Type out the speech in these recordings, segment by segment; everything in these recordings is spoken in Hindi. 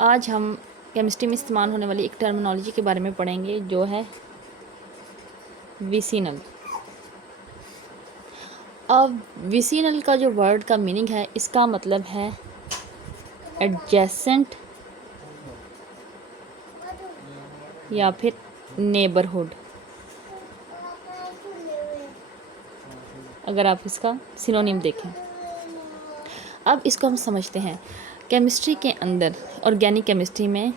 आज हम केमिस्ट्री में इस्तेमाल होने वाली एक टर्मिनोलॉजी के बारे में पढ़ेंगे जो है विसिनल। अब विसिनल का जो वर्ड का मीनिंग है, इसका मतलब है एडजेसेंट या फिर नेबरहुड। अगर आप इसका सिनोनिम देखें, अब इसको हम समझते हैं। केमिस्ट्री के अंदर, ऑर्गेनिक केमिस्ट्री में,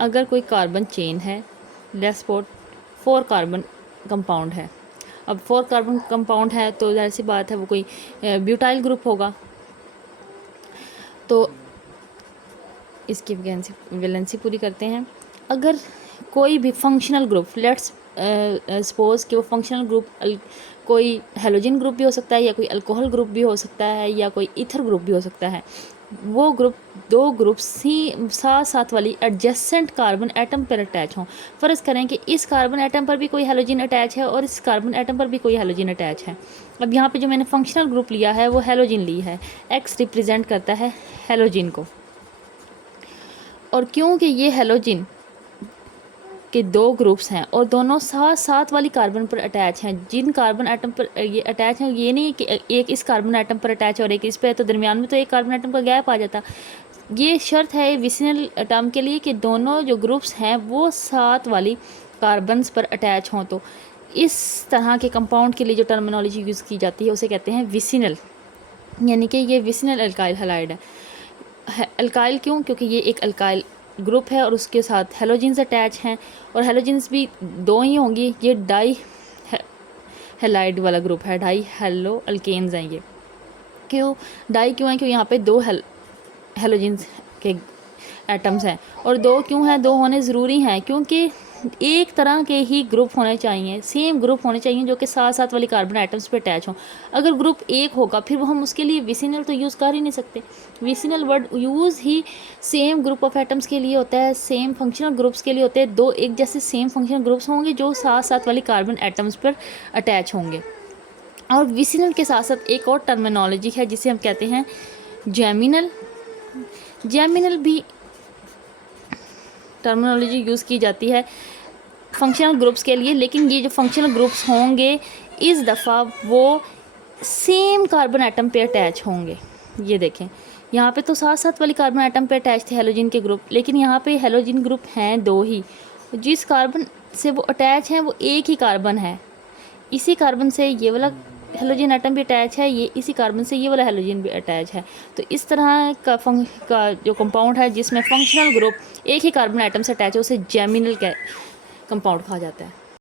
अगर कोई कार्बन चेन है, लेट्स सपोज 4 कार्बन कंपाउंड है। अब 4 कार्बन कंपाउंड है तो जाहिर सी बात है वो कोई ब्यूटाइल ग्रुप होगा। तो इसकी वैलेंसी पूरी करते हैं। अगर कोई भी फंक्शनल ग्रुप, लेट्स सपोज कि वो फंक्शनल ग्रुप कोई हेलोजन ग्रुप भी हो सकता है, या कोई अल्कोहल ग्रुप भी हो सकता है, या कोई ईथर ग्रुप भी हो सकता है। वो ग्रुप, दो ग्रुप साथ साथ वाली एडजेसेंट कार्बन एटम पर अटैच हों। फ़र्ज़ करें कि इस कार्बन एटम पर भी कोई हेलोजन अटैच है और इस कार्बन एटम पर भी कोई हेलोजन अटैच है। अब यहाँ पे जो मैंने फंक्शनल ग्रुप लिया है वो हेलोजन ली है, एक्स रिप्रेजेंट करता है हेलोजन को। और क्योंकि ये हेलोजन के 2 ग्रुप्स हैं और दोनों साथ साथ वाली कार्बन पर अटैच हैं, जिन कार्बन एटम पर ये अटैच हैं, ये नहीं कि एक इस कार्बन एटम पर अटैच और एक इस पर, तो दरमियान में तो एक कार्बन एटम का गैप आ जाता। ये शर्त है विसिनल टर्म के लिए कि दोनों जो ग्रुप्स हैं वो साथ वाली कार्बन्स पर अटैच हों। तो इस तरह के कंपाउंड के लिए जो टर्मिनोलॉजी यूज़ की जाती है उसे कहते हैं विसिनल, यानी कि ये विसिनल अल्काइल हैलाइड है। अल्काइल क्यों? क्योंकि ये एक अल्काइल ग्रुप है और उसके साथ हेलोजेंस अटैच हैं, और हेलोजेंस भी 2 ही होंगी। ये डाई हैलाइड वाला ग्रुप है, डाई हेलो अल्केन्स हैं ये। क्यों डाई क्यों है? क्यों यहाँ पे 2 हेलोजेंस के एटम्स हैं, और 2 क्यों हैं? 2 होने ज़रूरी हैं क्योंकि एक तरह के ही ग्रुप होने चाहिए, सेम ग्रुप होने चाहिए जो कि साथ साथ वाली कार्बन एटम्स पे अटैच हों। अगर ग्रुप एक होगा फिर वो हम उसके लिए विसिनल तो यूज़ कर ही नहीं सकते। Vicinal word use he same group of atoms के लिए होता है, सेम फंक्शनल ग्रुप्स के लिए होते हैं। 2 एक जैसे सेम फंक्शनल ग्रुप्स होंगे जो साथ साथ वाली कार्बन एटम्स पर अटैच होंगे। और विसिनल के साथ साथ एक और टर्मिनोलॉजी है जिसे हम कहते हैं जैमिनल। जैमिनल भी टर्मिनोलॉजी यूज़ की जाती है फंक्शनल ग्रुप्स के लिए, लेकिन ये जो फंक्शनल ग्रुप्स होंगे इस दफ़ा वो सेम कार्बन एटम पे अटैच होंगे। ये देखें, यहाँ पे तो साथ साथ वाली कार्बन एटम पे अटैच थे हेलोजन के ग्रुप, लेकिन यहाँ पे हेलोजन ग्रुप हैं 2 ही। जिस कार्बन से वो अटैच हैं वो एक ही कार्बन है। इसी कार्बन से ये वाला हेलोजन एटम भी अटैच है, ये इसी कार्बन से ये वाला हेलोजन भी अटैच है। तो इस तरह का जो कंपाउंड है जिसमें फंक्शनल ग्रुप एक ही कार्बन एटम से अटैच है उसे जैमिनल कंपाउंड कहा जाता है।